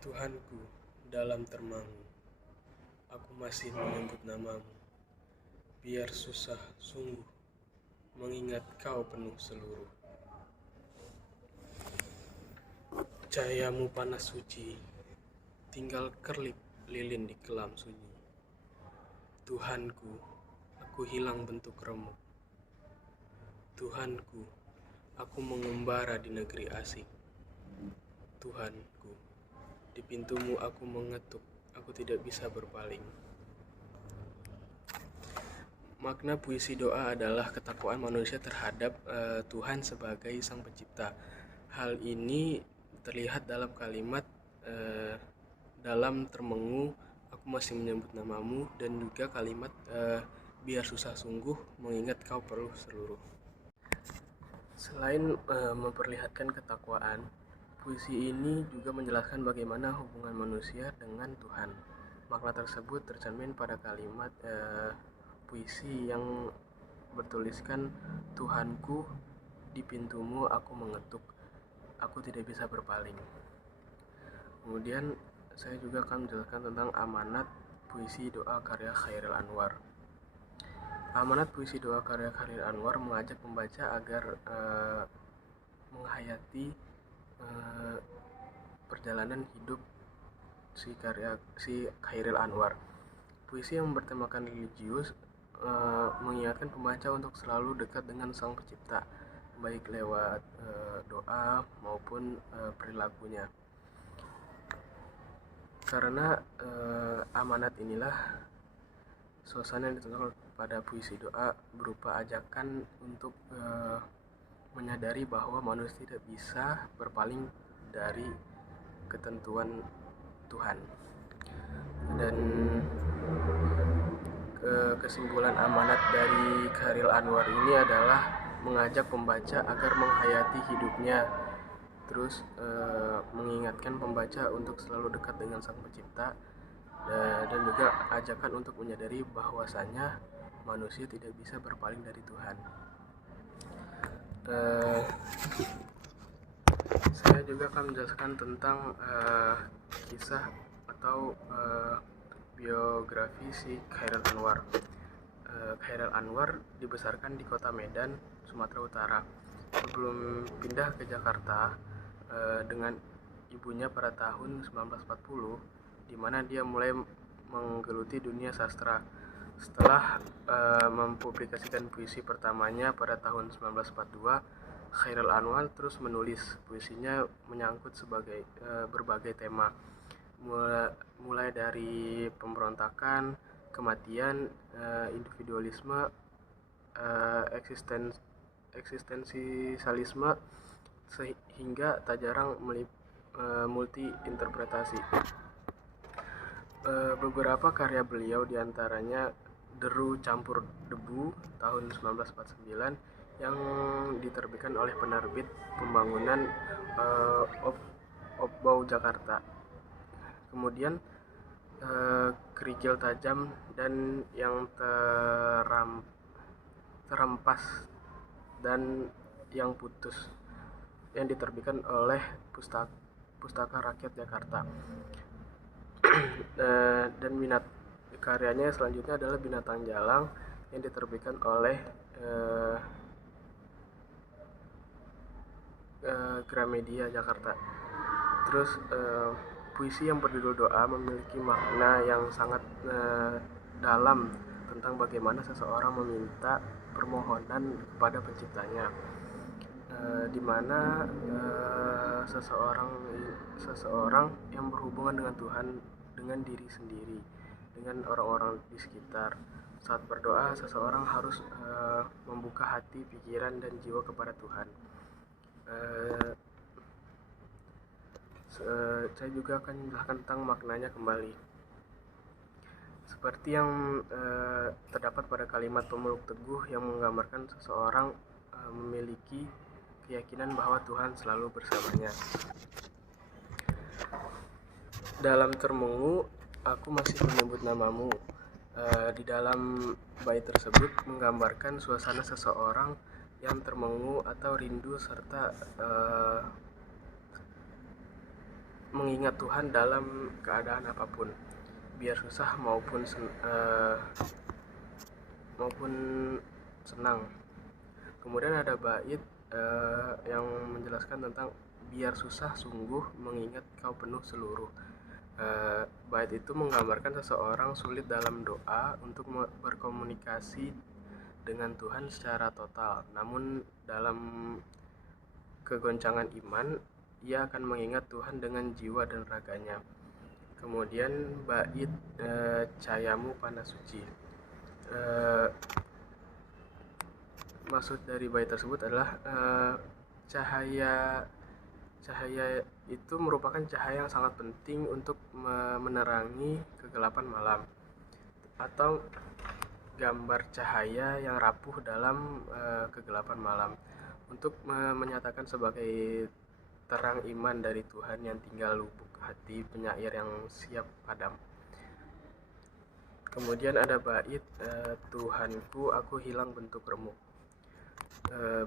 Tuhanku, dalam termangu, aku masih menyebut namamu. Biar susah sungguh, mengingat kau penuh seluruh. Cahayamu panas suci, tinggal kerlip lilin di kelam sunyi. Tuhanku, aku hilang bentuk remuk. Tuhanku, aku mengembara di negeri asing. Tuhanku, di pintumu aku mengetuk, aku tidak bisa berpaling. Makna puisi doa adalah ketakwaan manusia terhadap Tuhan sebagai Sang Pencipta. Hal ini terlihat dalam kalimat dalam termengu, aku masih menyebut namamu, dan juga kalimat biar susah sungguh, mengingat kau perlu seluruh. Selain memperlihatkan ketakwaan, puisi ini juga menjelaskan bagaimana hubungan manusia dengan Tuhan. Makna tersebut tercermin pada kalimat puisi yang bertuliskan, Tuhanku, di pintumu aku mengetuk, aku tidak bisa berpaling. Kemudian saya juga akan menjelaskan tentang amanat puisi doa karya Chairil Anwar. Amanat puisi doa karya Chairil Anwar mengajak pembaca agar menghayati perjalanan hidup si Chairil Anwar. Puisi yang bertemakan religius mengingatkan pembaca untuk selalu dekat dengan Sang Pencipta, baik lewat doa maupun perilakunya. Karena amanat inilah suasana yang ditentukan pada puisi doa berupa ajakan untuk menyadari bahwa manusia tidak bisa berpaling dari ketentuan Tuhan. Dan kesimpulan amanat dari Chairil Anwar ini adalah mengajak pembaca agar menghayati hidupnya, terus mengingatkan pembaca untuk selalu dekat dengan Sang Pencipta, dan juga ajakan untuk menyadari bahwasanya manusia tidak bisa berpaling dari Tuhan. Saya juga akan menjelaskan tentang kisah atau biografi si Chairil Anwar. Chairil Anwar dibesarkan di kota Medan, Sumatera Utara. Sebelum pindah ke Jakarta dengan ibunya pada tahun 1940, di mana dia mulai menggeluti dunia sastra. Setelah mempublikasikan puisi pertamanya pada tahun 1942, Chairil Anwar terus menulis. Puisinya menyangkut berbagai tema, mulai dari pemberontakan, kematian, individualisme, eksistensialisme, sehingga tak jarang multi interpretasi. Beberapa karya beliau diantaranya Deru Campur Debu tahun 1949 yang diterbitkan oleh penerbit Pembangunan Opbau Jakarta. Kemudian Kerikil Tajam dan yang terempas dan yang putus yang diterbitkan oleh Pustaka Rakyat Jakarta. Dan karyanya selanjutnya adalah Binatang Jalang yang diterbitkan oleh Gramedia Jakarta. Terus puisi yang berjudul Doa memiliki makna yang sangat dalam tentang bagaimana seseorang meminta permohonan kepada penciptanya, di mana seseorang yang berhubungan dengan Tuhan, dengan diri sendiri, dengan orang-orang di sekitar. Saat berdoa, seseorang harus membuka hati, pikiran, dan jiwa kepada Tuhan. Saya juga akan menjelaskan tentang maknanya kembali. Seperti yang terdapat pada kalimat pemeluk teguh yang menggambarkan seseorang memiliki keyakinan bahwa Tuhan selalu bersamanya. Dalam termengu, aku masih menyebut namamu. Di dalam bait tersebut menggambarkan suasana seseorang yang termengu atau rindu serta mengingat Tuhan dalam keadaan apapun, biar susah maupun senang. Kemudian ada bait yang menjelaskan tentang biar susah sungguh mengingat kau penuh seluruh. Bait itu menggambarkan seseorang sulit dalam doa untuk berkomunikasi dengan Tuhan secara total, namun dalam kegoncangan iman ia akan mengingat Tuhan dengan jiwa dan raganya. Kemudian bait cahayamu panas suci. Maksud dari bait tersebut adalah cahaya itu merupakan cahaya yang sangat penting untuk menerangi kegelapan malam, atau gambar cahaya yang rapuh dalam kegelapan malam, untuk menyatakan sebagai terang iman dari Tuhan yang tinggal lubuk hati penyair yang siap padam. Kemudian ada bait Tuhanku aku hilang bentuk remuk.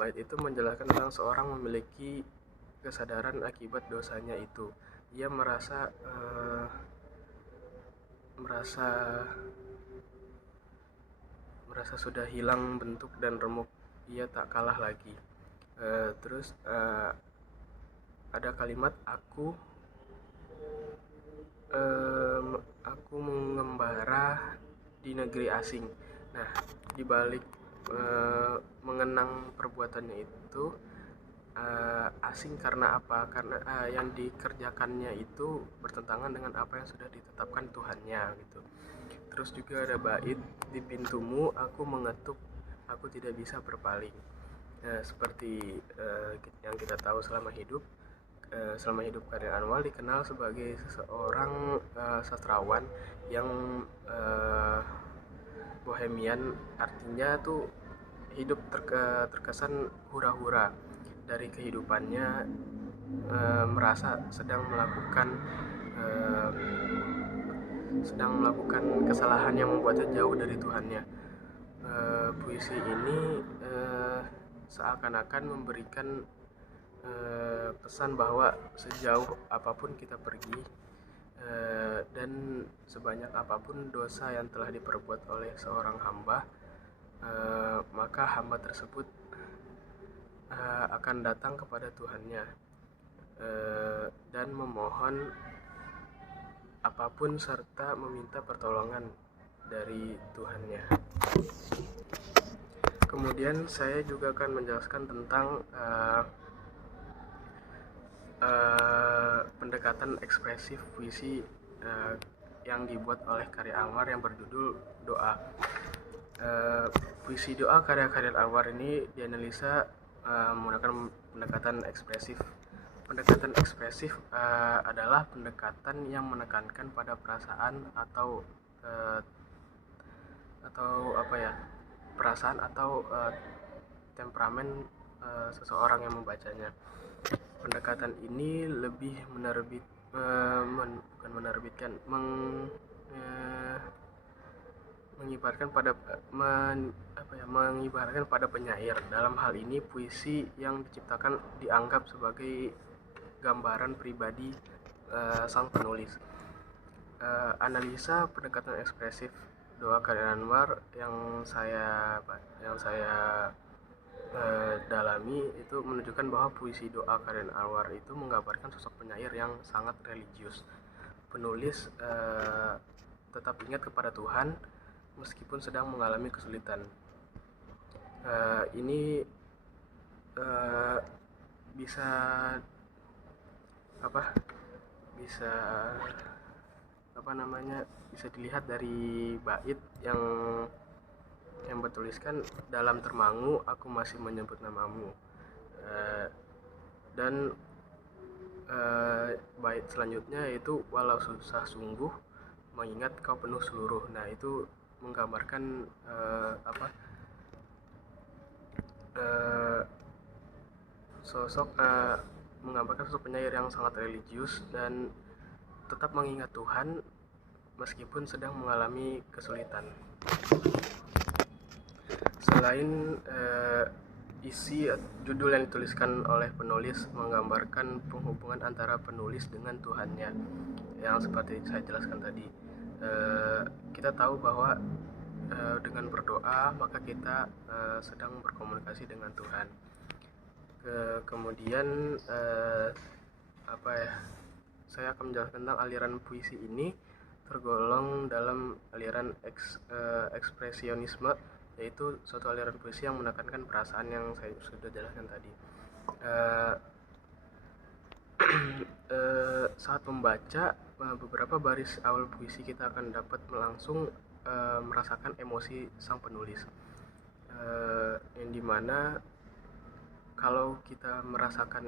Bait itu menjelaskan tentang seorang memiliki kesadaran akibat dosanya itu. Ia merasa sudah hilang bentuk dan remuk. Ia tak kalah lagi. Terus ada kalimat aku mengembara di negeri asing. Nah, dibalik mengenang perbuatannya itu asing karena apa? Karena yang dikerjakannya itu bertentangan dengan apa yang sudah ditetapkan Tuhannya gitu. Terus juga ada bait di pintumu aku mengetuk, aku tidak bisa berpaling. Seperti yang kita tahu selama hidup Karin Anwar dikenal sebagai seseorang sastrawan yang bohemian, artinya tuh hidup terkesan hura-hura dari kehidupannya, merasa sedang melakukan kesalahan yang membuatnya jauh dari Tuhannya. Puisi ini seakan-akan memberikan pesan bahwa sejauh apapun kita pergi dan sebanyak apapun dosa yang telah diperbuat oleh seorang hamba, maka hamba tersebut akan datang kepada Tuhannya dan memohon apapun serta meminta pertolongan dari Tuhannya. Kemudian saya juga akan menjelaskan tentang pendekatan ekspresif puisi yang dibuat oleh Karin Anwar yang berjudul Doa. Puisi doa karya Karin Anwar ini dianalisa menggunakan pendekatan ekspresif. Pendekatan ekspresif adalah pendekatan yang menekankan pada perasaan atau temperamen seseorang yang membacanya. Pendekatan ini lebih mengibarkan pada penyair. Dalam hal ini puisi yang diciptakan dianggap sebagai gambaran pribadi sang penulis. Analisa pendekatan ekspresif doa Karin Anwar yang saya dalami itu menunjukkan bahwa puisi doa Karin Anwar itu menggambarkan sosok penyair yang sangat religius. Penulis tetap ingat kepada Tuhan meskipun sedang mengalami kesulitan. Ini bisa dilihat dari bait yang bertuliskan dalam termangu aku masih menyebut namamu, dan bait selanjutnya yaitu walau susah sungguh mengingat kau penuh seluruh. Nah, itu menggambarkan sosok penyair yang sangat religius dan tetap mengingat Tuhan meskipun sedang mengalami kesulitan. Selain Isi judul yang dituliskan oleh penulis menggambarkan penghubungan antara penulis dengan Tuhannya, yang seperti saya jelaskan tadi. Kita tahu bahwa dengan berdoa maka kita sedang berkomunikasi dengan Tuhan. Kemudian saya akan menjelaskan tentang aliran puisi ini tergolong dalam aliran ekspresionisme, yaitu suatu aliran puisi yang menekankan perasaan yang saya sudah jelaskan tadi. Saat membaca beberapa baris awal puisi, kita akan dapat langsung merasakan emosi sang penulis, yang dimana kalau kita merasakan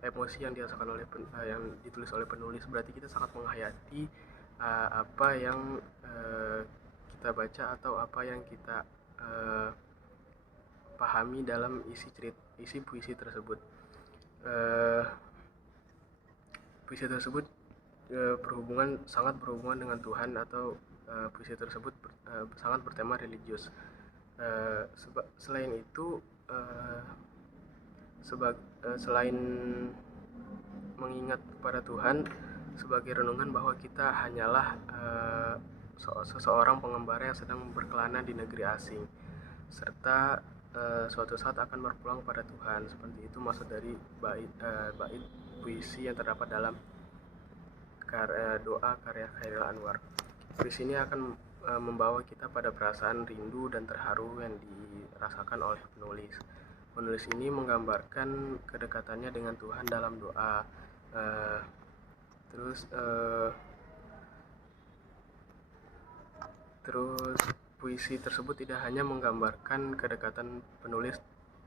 emosi yang dirasakan oleh yang ditulis oleh penulis, berarti kita sangat menghayati apa yang kita baca atau apa yang kita pahami dalam isi puisi tersebut. Puisi tersebut sangat berhubungan dengan Tuhan, atau puisi tersebut sangat bertema religius. Selain itu, selain mengingat kepada Tuhan, sebagai renungan bahwa kita hanyalah seseorang pengembara yang sedang berkelana di negeri asing, serta suatu saat akan berpulang pada Tuhan. Seperti itu maksud dari bait puisi yang terdapat dalam doa karya Chairil Anwar. Puisi ini akan membawa kita pada perasaan rindu dan terharu yang dirasakan oleh penulis. Penulis ini menggambarkan kedekatannya dengan Tuhan dalam doa. Terus puisi tersebut tidak hanya menggambarkan kedekatan penulis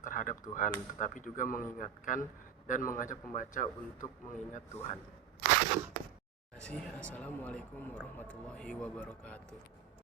terhadap Tuhan, tetapi juga mengingatkan dan mengajak pembaca untuk mengingat Tuhan. Terima kasih. Assalamualaikum warahmatullahi wabarakatuh.